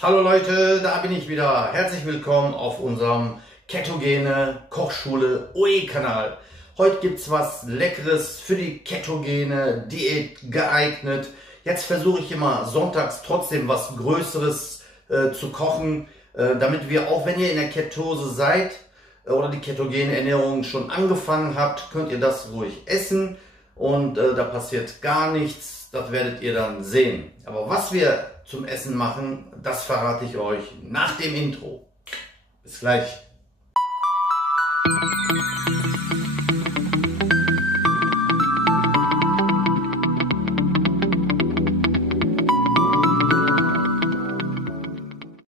Hallo Leute, da bin ich wieder. Herzlich willkommen auf unserem Ketogene Kochschule OE-Kanal. Heute gibt es was Leckeres für die ketogene Diät geeignet. Jetzt versuche ich immer sonntags trotzdem was Größeres zu kochen, damit wir, auch wenn ihr in der Ketose seid oder die ketogene Ernährung schon angefangen habt, könnt ihr das ruhig essen und da passiert gar nichts. Das werdet ihr dann sehen. Aber was wir zum Essen machen, das verrate ich euch nach dem Intro. Bis gleich.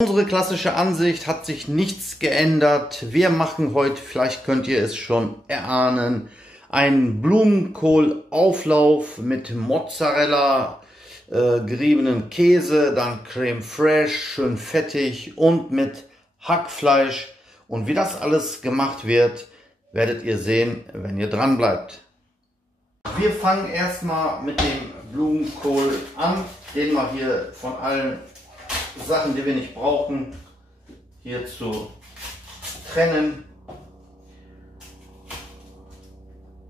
Unsere klassische Ansicht hat sich nichts geändert. Wir machen heute, vielleicht könnt ihr es schon erahnen, einen Blumenkohlauflauf mit Mozzarella, geriebenen Käse, dann Creme Fraiche, schön fettig und mit Hackfleisch. Und wie das alles gemacht wird, werdet ihr sehen, wenn ihr dran bleibt. Wir fangen erstmal mit dem Blumenkohl an, den wir hier von allen Sachen, die wir nicht brauchen, hier zu trennen.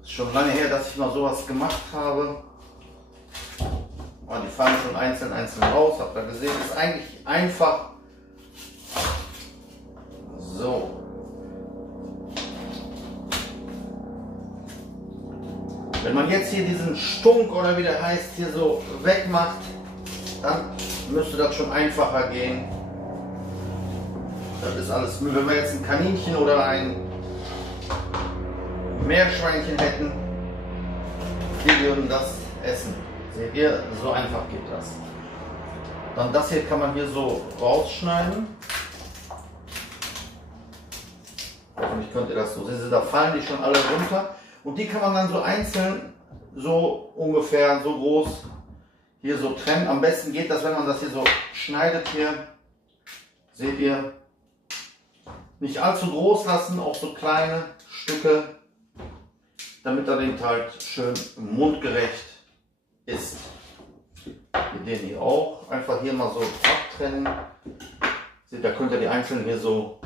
Ist schon lange her, dass ich mal sowas gemacht habe. Die fallen schon einzeln raus, habt ihr gesehen, ist eigentlich einfach. So. Wenn man jetzt hier diesen Stunk oder wie der heißt hier so wegmacht, dann müsste das schon einfacher gehen. Das ist alles Müll. Wenn wir jetzt ein Kaninchen oder ein Meerschweinchen hätten, die würden das essen. Seht ihr, so einfach geht das. Dann das hier kann man hier so rausschneiden. Hoffentlich könnt ihr das so sehen. Da fallen die schon alle runter. Und die kann man dann so einzeln, so ungefähr so groß, hier so trennen. Am besten geht das, wenn man das hier so schneidet hier. Seht ihr? Nicht allzu groß lassen, auch so kleine Stücke, damit er den halt schön mundgerecht ist. Den hier auch. Einfach hier mal so abtrennen. Seht, da könnt ihr die einzelnen hier so,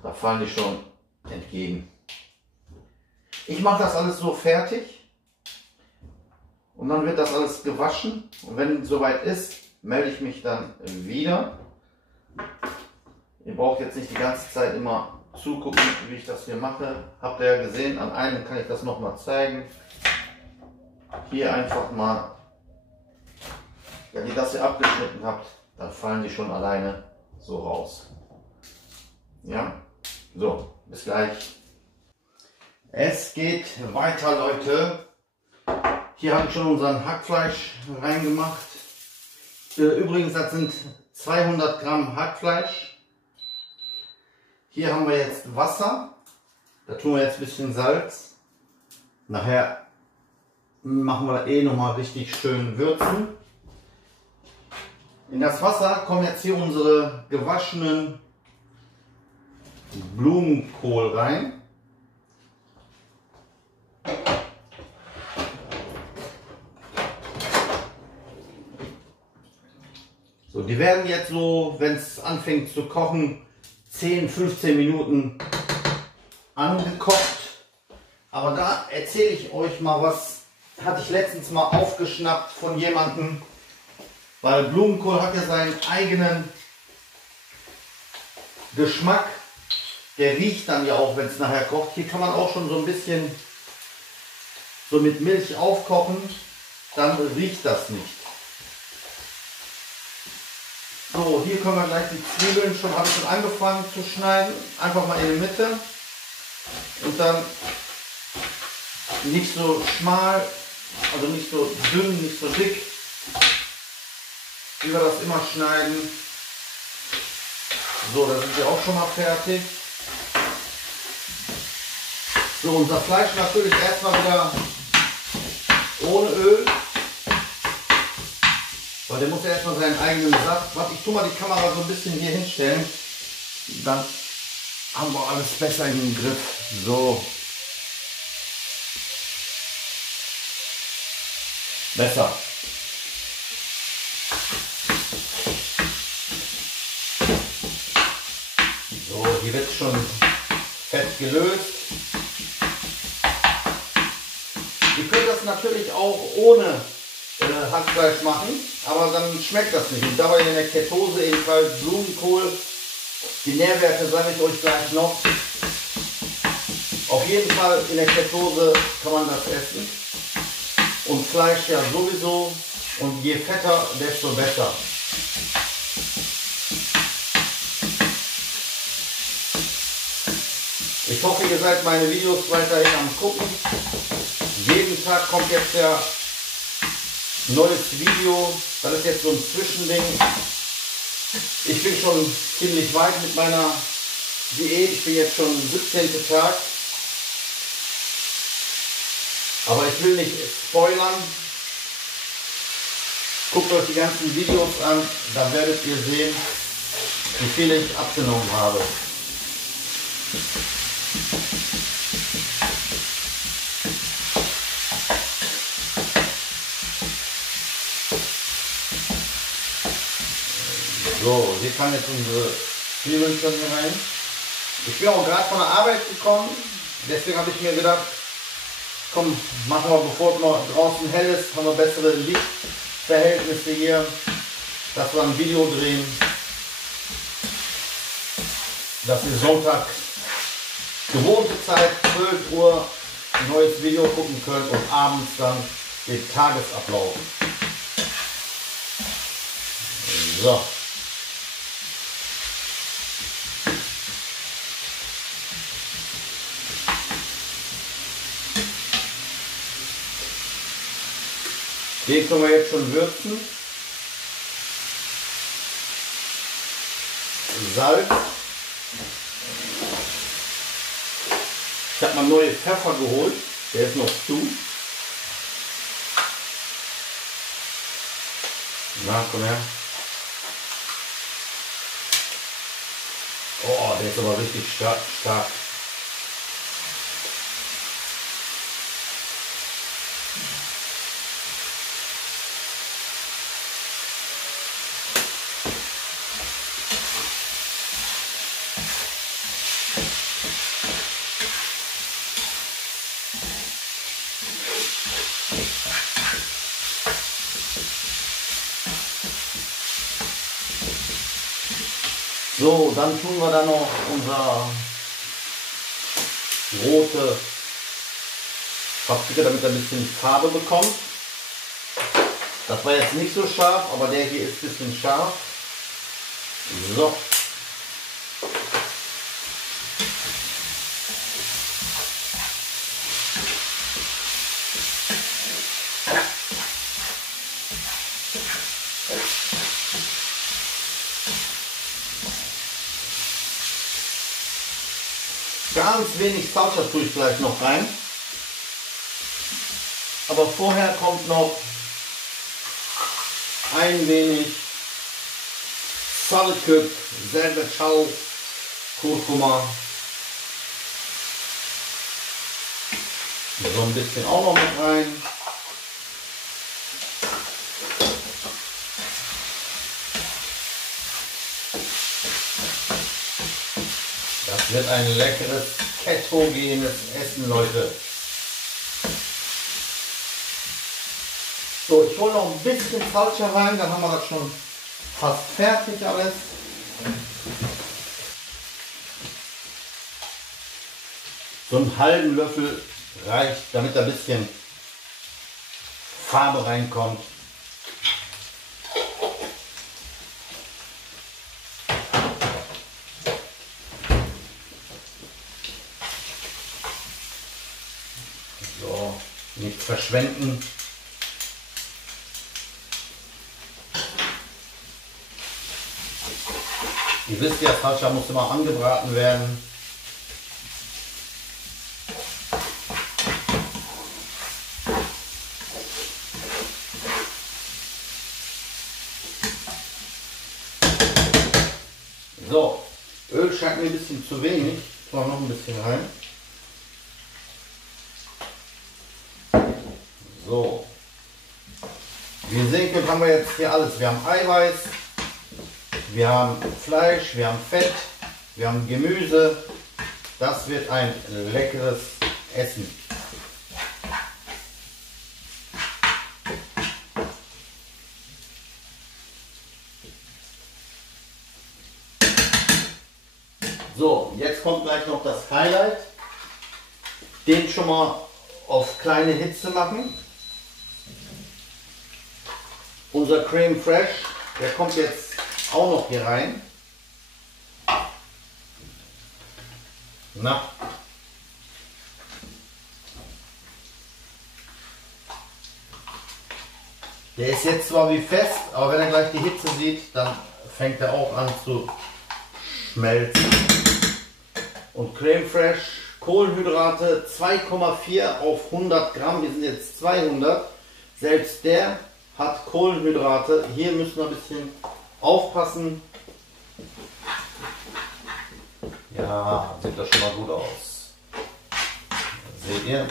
da fallen die schon entgegen. Ich mache das alles so fertig und dann wird das alles gewaschen und wenn es soweit ist, melde ich mich dann wieder. Ihr braucht jetzt nicht die ganze Zeit immer zugucken, wie ich das hier mache. Habt ihr ja gesehen, an einem kann ich das nochmal zeigen. Hier einfach mal, wenn ihr das hier abgeschnitten habt, dann fallen die schon alleine so raus. Ja, so, bis gleich. Es geht weiter, Leute. Hier habe ich schon unseren Hackfleisch reingemacht. Übrigens, das sind 200 Gramm Hackfleisch. Hier haben wir jetzt Wasser. Da tun wir jetzt ein bisschen Salz. Nachher machen wir eh nochmal richtig schön würzen. In das Wasser kommen jetzt hier unsere gewaschenen Blumenkohl rein. So, die werden jetzt so, wenn es anfängt zu kochen, 10-15 Minuten angekocht. Aber da erzähle ich euch mal was, hatte ich letztens mal aufgeschnappt von jemandem, weil Blumenkohl hat ja seinen eigenen Geschmack. Der riecht dann ja auch, wenn es nachher kocht. Hier kann man auch schon so ein bisschen so mit Milch aufkochen, dann riecht das nicht. So, hier können wir gleich die Zwiebeln schon, habe ich schon angefangen zu schneiden. Einfach mal in die Mitte und dann nicht so schmal, also nicht so dünn, nicht so dick, wie wir das immer schneiden. So, da sind wir auch schon mal fertig. So, unser Fleisch natürlich erstmal wieder ohne Öl, weil der muss ja erstmal seinen eigenen Saft. Warte, ich tue mal die Kamera so ein bisschen hier hinstellen, dann haben wir alles besser im Griff. So. Besser. hier wird schon fett gelöst. Ihr könnt das natürlich auch ohne Hackfleisch machen, aber dann schmeckt das nicht. Und dabei in der Ketose ebenfalls Blumenkohl. Die Nährwerte sage ich euch gleich noch. Auf jeden Fall in der Ketose kann man das essen. Und Fleisch ja sowieso. Und je fetter, desto besser. Ich hoffe, ihr seid meine Videos weiterhin am gucken. Jeden Tag kommt jetzt ja ein neues Video. Das ist jetzt so ein Zwischending. Ich bin schon ziemlich weit mit meiner Diät. Ich bin jetzt schon 17. Tag. Aber ich will nicht spoilern. Guckt euch die ganzen Videos an. Dann werdet ihr sehen, wie viel ich abgenommen habe. So, hier kann jetzt unsere Zwiebeln schon hier rein. Ich bin auch gerade von der Arbeit gekommen, deswegen habe ich mir gedacht, komm, machen wir, bevor es noch draußen hell ist, haben wir bessere Lichtverhältnisse hier, dass wir ein Video drehen, dass ihr Sonntag gewohnte Zeit, 12 Uhr, ein neues Video gucken könnt und abends dann den Tagesablauf. So. Den können wir jetzt schon würzen. Salz. Ich habe mal neue Pfeffer geholt. Der ist noch zu. Na, komm her. Oh, der ist aber richtig stark. So, dann tun wir da noch unser rote Paprika, damit er ein bisschen Farbe bekommt. Das war jetzt nicht so scharf, aber der hier ist ein bisschen scharf. So. Ganz wenig Salsa tue ich gleich noch rein. Aber vorher kommt noch ein wenig Salzküpp, selber Schau, Kurkuma. So ein bisschen auch noch mit rein. Das wird ein leckeres, ketogenes Essen, Leute. So, ich hole noch ein bisschen Salsa rein, dann haben wir das schon fast fertig alles. So einen halben Löffel reicht, damit da ein bisschen Farbe reinkommt. So, nicht verschwenden. Ihr wisst ja, Salsa muss immer angebraten werden. So, Öl scheint mir ein bisschen zu wenig. Ich mache noch ein bisschen rein. So. Wie ihr sehen könnt, haben wir jetzt hier alles. Wir haben Eiweiß. Wir haben Fleisch, wir haben Fett, wir haben Gemüse. Das wird ein leckeres Essen. So, jetzt kommt gleich noch das Highlight. Den schon mal auf kleine Hitze machen. Unser Creme Fraiche, der kommt jetzt auch noch hier rein. Na. Der ist jetzt zwar wie fest, aber wenn er gleich die Hitze sieht, dann fängt er auch an zu schmelzen. Und Creme Fraiche, Kohlenhydrate 2,4 auf 100 Gramm, wir sind jetzt 200. Selbst der hat Kohlenhydrate. Hier müssen wir ein bisschen aufpassen. Ja, sieht das schon mal gut aus. Seht ihr?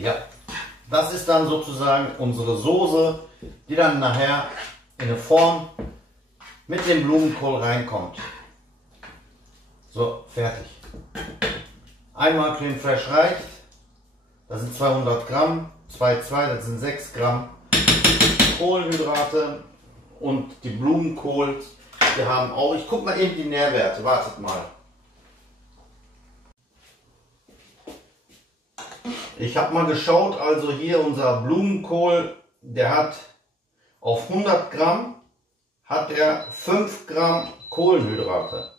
Ja, das ist dann sozusagen unsere Soße, die dann nachher in eine Form mit dem Blumenkohl reinkommt. So, fertig. Einmal Creme Fraiche reicht. Das sind 200 Gramm, 2,2, das sind 6 Gramm Kohlenhydrate. Und die Blumenkohl, wir haben auch, ich gucke mal eben die Nährwerte, wartet mal. Ich habe mal geschaut, also hier unser Blumenkohl, der hat auf 100 Gramm, hat er 5 Gramm Kohlenhydrate.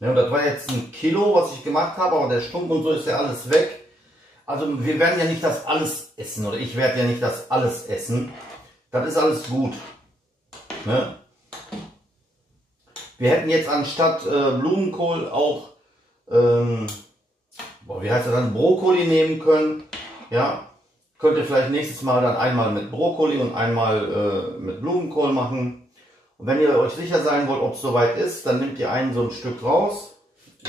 Ja, und das war jetzt ein Kilo, was ich gemacht habe, aber der Stump und so ist ja alles weg. Also wir werden ja nicht das alles essen, oder ich werde ja nicht das alles essen. Das ist alles gut. Ne? Wir hätten jetzt anstatt Blumenkohl auch, wie heißt das dann, Brokkoli nehmen können. Ja, könnt ihr vielleicht nächstes Mal dann einmal mit Brokkoli und einmal mit Blumenkohl machen. Und wenn ihr euch sicher sein wollt, ob es soweit ist, dann nehmt ihr so ein Stück raus,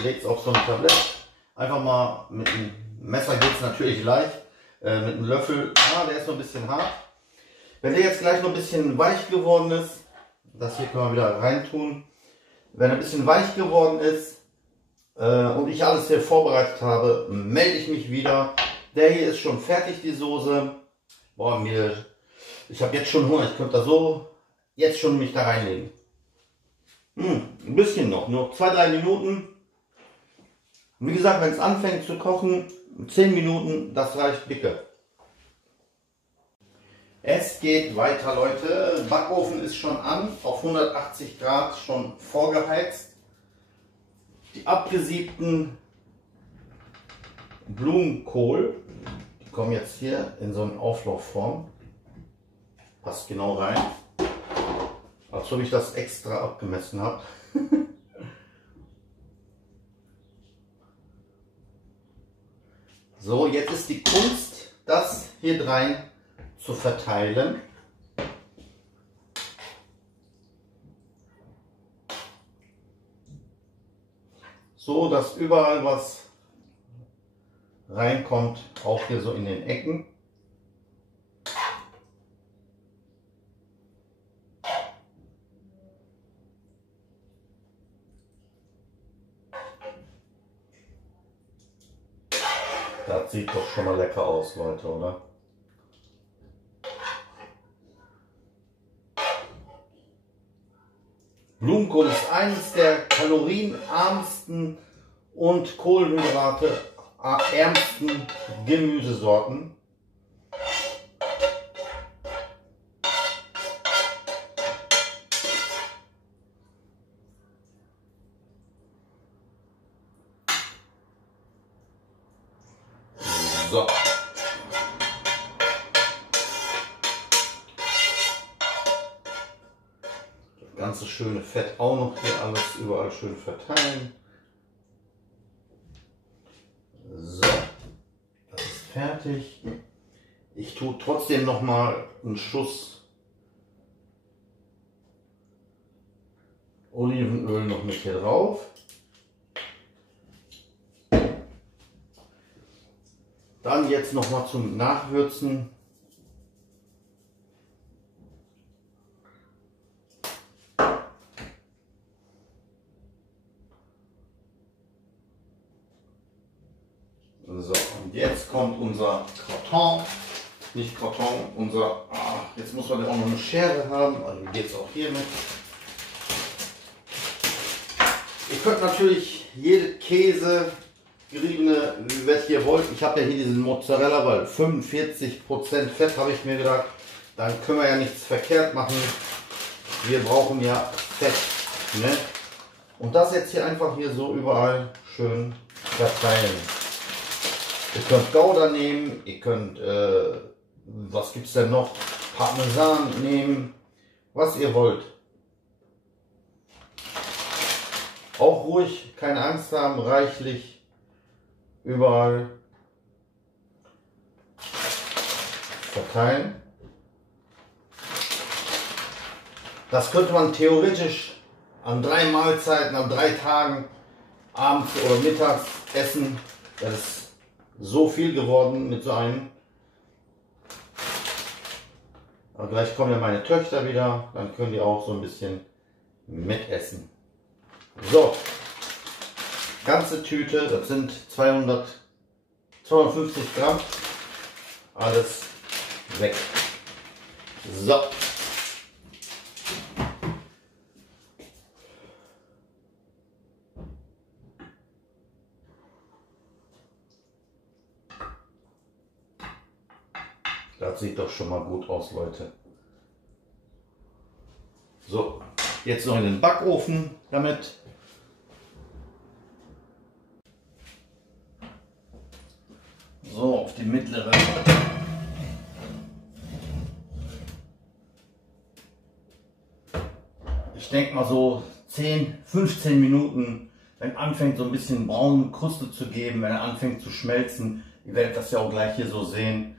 legt es auf so ein Tablett. Einfach mal mit einem Messer geht es natürlich leicht, mit einem Löffel, der ist noch ein bisschen hart. Wenn der jetzt gleich noch ein bisschen weich geworden ist, das hier können wir wieder reintun. Wenn er ein bisschen weich geworden ist und ich alles hier vorbereitet habe, melde ich mich wieder. Der hier ist schon fertig, die Soße. Boah, ich habe jetzt schon Hunger, ich könnte da so jetzt schon mich da reinlegen. Ein bisschen noch, nur 2-3 Minuten. Wie gesagt, wenn es anfängt zu kochen, 10 Minuten, das reicht dicke. Es geht weiter, Leute. Backofen ist schon an, auf 180 Grad schon vorgeheizt. Die abgesiebten Blumenkohl, die kommen jetzt hier in so eine Auflaufform. Passt genau rein. Als ob ich das extra abgemessen habe. So, jetzt ist die Kunst, das hier rein zu verteilen. So, dass überall was reinkommt, auch hier so in den Ecken. Das sieht doch schon mal lecker aus, Leute, oder? Blumenkohl ist eines der kalorienarmsten und kohlenhydrateärmsten Gemüsesorten. So. Das ganze schöne Fett auch noch hier alles überall schön verteilen. So, das ist fertig. Ich tue trotzdem noch mal einen Schuss Olivenöl noch mit hier drauf. Dann jetzt noch mal zum Nachwürzen jetzt kommt unser Karton. Nicht Karton, unser... jetzt muss man ja auch noch eine Schere haben, also geht es auch hier mit. Ihr könnt natürlich jede Käse, geriebene, was ihr wollt. Ich habe ja hier diesen Mozzarella, weil 45% Fett, habe ich mir gedacht. Dann können wir ja nichts verkehrt machen. Wir brauchen ja Fett. Ne? Und das jetzt hier einfach hier so überall schön verteilen. Ihr könnt Gouda nehmen, ihr könnt, was gibt es denn noch? Parmesan nehmen, was ihr wollt. Auch ruhig, keine Angst haben, reichlich überall verteilen. Das könnte man theoretisch an 3 Mahlzeiten, an 3 Tagen, abends oder mittags essen. Das ist so viel geworden mit so einem. Aber gleich kommen ja meine Töchter wieder, dann können die auch so ein bisschen mitessen. So, ganze Tüte, das sind 250 Gramm, alles weg. So. Das sieht doch schon mal gut aus, Leute. So, jetzt noch in den Backofen damit. So, auf die mittlere. Ich denke mal so 10, 15 Minuten, wenn anfängt so ein bisschen braune Kruste zu geben, wenn er anfängt zu schmelzen. Ihr werdet das ja auch gleich hier so sehen.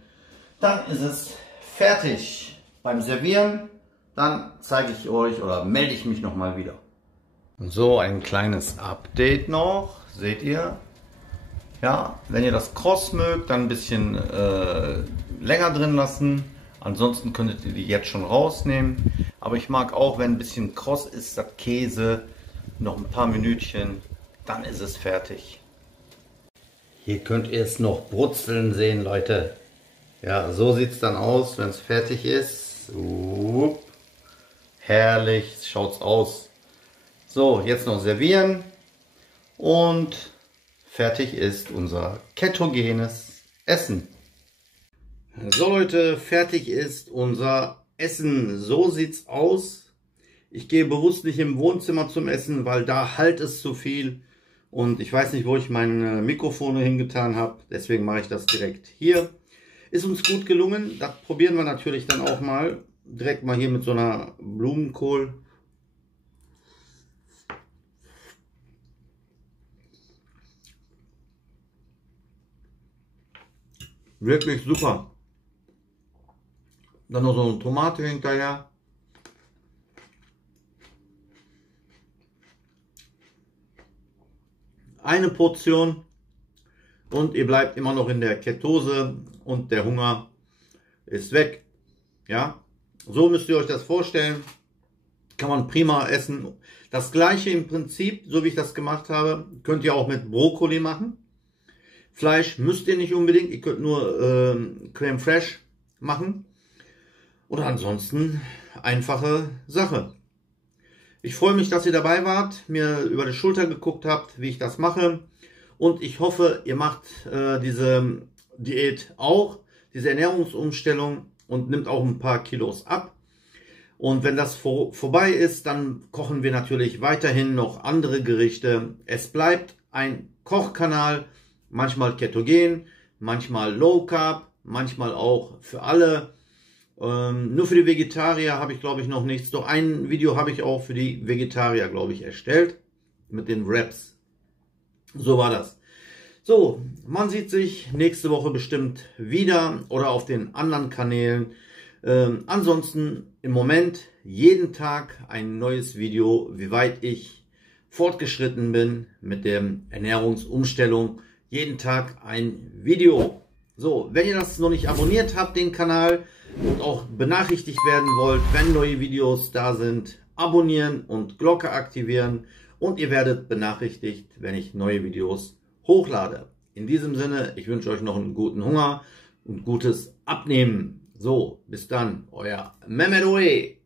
Dann ist es fertig. Beim Servieren, dann zeige ich euch oder melde ich mich nochmal wieder. So, ein kleines Update noch, seht ihr? Ja, wenn ihr das kross mögt, dann ein bisschen länger drin lassen. Ansonsten könntet ihr die jetzt schon rausnehmen. Aber ich mag auch, wenn ein bisschen kross ist, das Käse, noch ein paar Minütchen, dann ist es fertig. Hier könnt ihr es noch brutzeln sehen, Leute. Ja, so sieht es dann aus, wenn es fertig ist. Herrlich schaut es aus. So, jetzt noch servieren und fertig ist unser ketogenes Essen. So Leute, fertig ist unser Essen. So sieht's aus. Ich gehe bewusst nicht im Wohnzimmer zum Essen, weil da halt es zu viel. Und ich weiß nicht, wo ich meine Mikrofone hingetan habe. Deswegen mache ich das direkt hier. Ist uns gut gelungen. Das probieren wir natürlich dann auch mal. Direkt mal hier mit so einer Blumenkohl. Wirklich super. Dann noch so eine Tomate hinterher. Eine Portion. Und ihr bleibt immer noch in der Ketose und der Hunger ist weg. Ja, so müsst ihr euch das vorstellen. Kann man prima essen. Das gleiche im Prinzip, so wie ich das gemacht habe, könnt ihr auch mit Brokkoli machen. Fleisch müsst ihr nicht unbedingt, ihr könnt nur Creme Fraiche machen. Oder ansonsten einfache Sache. Ich freue mich, dass ihr dabei wart, mir über die Schulter geguckt habt, wie ich das mache. Und ich hoffe, ihr macht diese Diät auch, diese Ernährungsumstellung und nimmt auch ein paar Kilos ab. Und wenn das vorbei ist, dann kochen wir natürlich weiterhin noch andere Gerichte. Es bleibt ein Kochkanal, manchmal ketogen, manchmal Low Carb, manchmal auch für alle. Nur für die Vegetarier habe ich, glaube ich, noch nichts. Doch ein Video habe ich auch für die Vegetarier, glaube ich, erstellt. Mit den Wraps. So war das. So, man sieht sich nächste Woche bestimmt wieder oder auf den anderen Kanälen. Ansonsten im Moment jeden Tag ein neues Video, wie weit ich fortgeschritten bin mit der Ernährungsumstellung. Jeden Tag ein Video. So, wenn ihr das noch nicht abonniert habt, den Kanal, und auch benachrichtigt werden wollt, wenn neue Videos da sind, abonnieren und Glocke aktivieren und ihr werdet benachrichtigt, wenn ich neue Videos hochlade. In diesem Sinne, ich wünsche euch noch einen guten Hunger und gutes Abnehmen. So, bis dann, euer Mehmet Oe.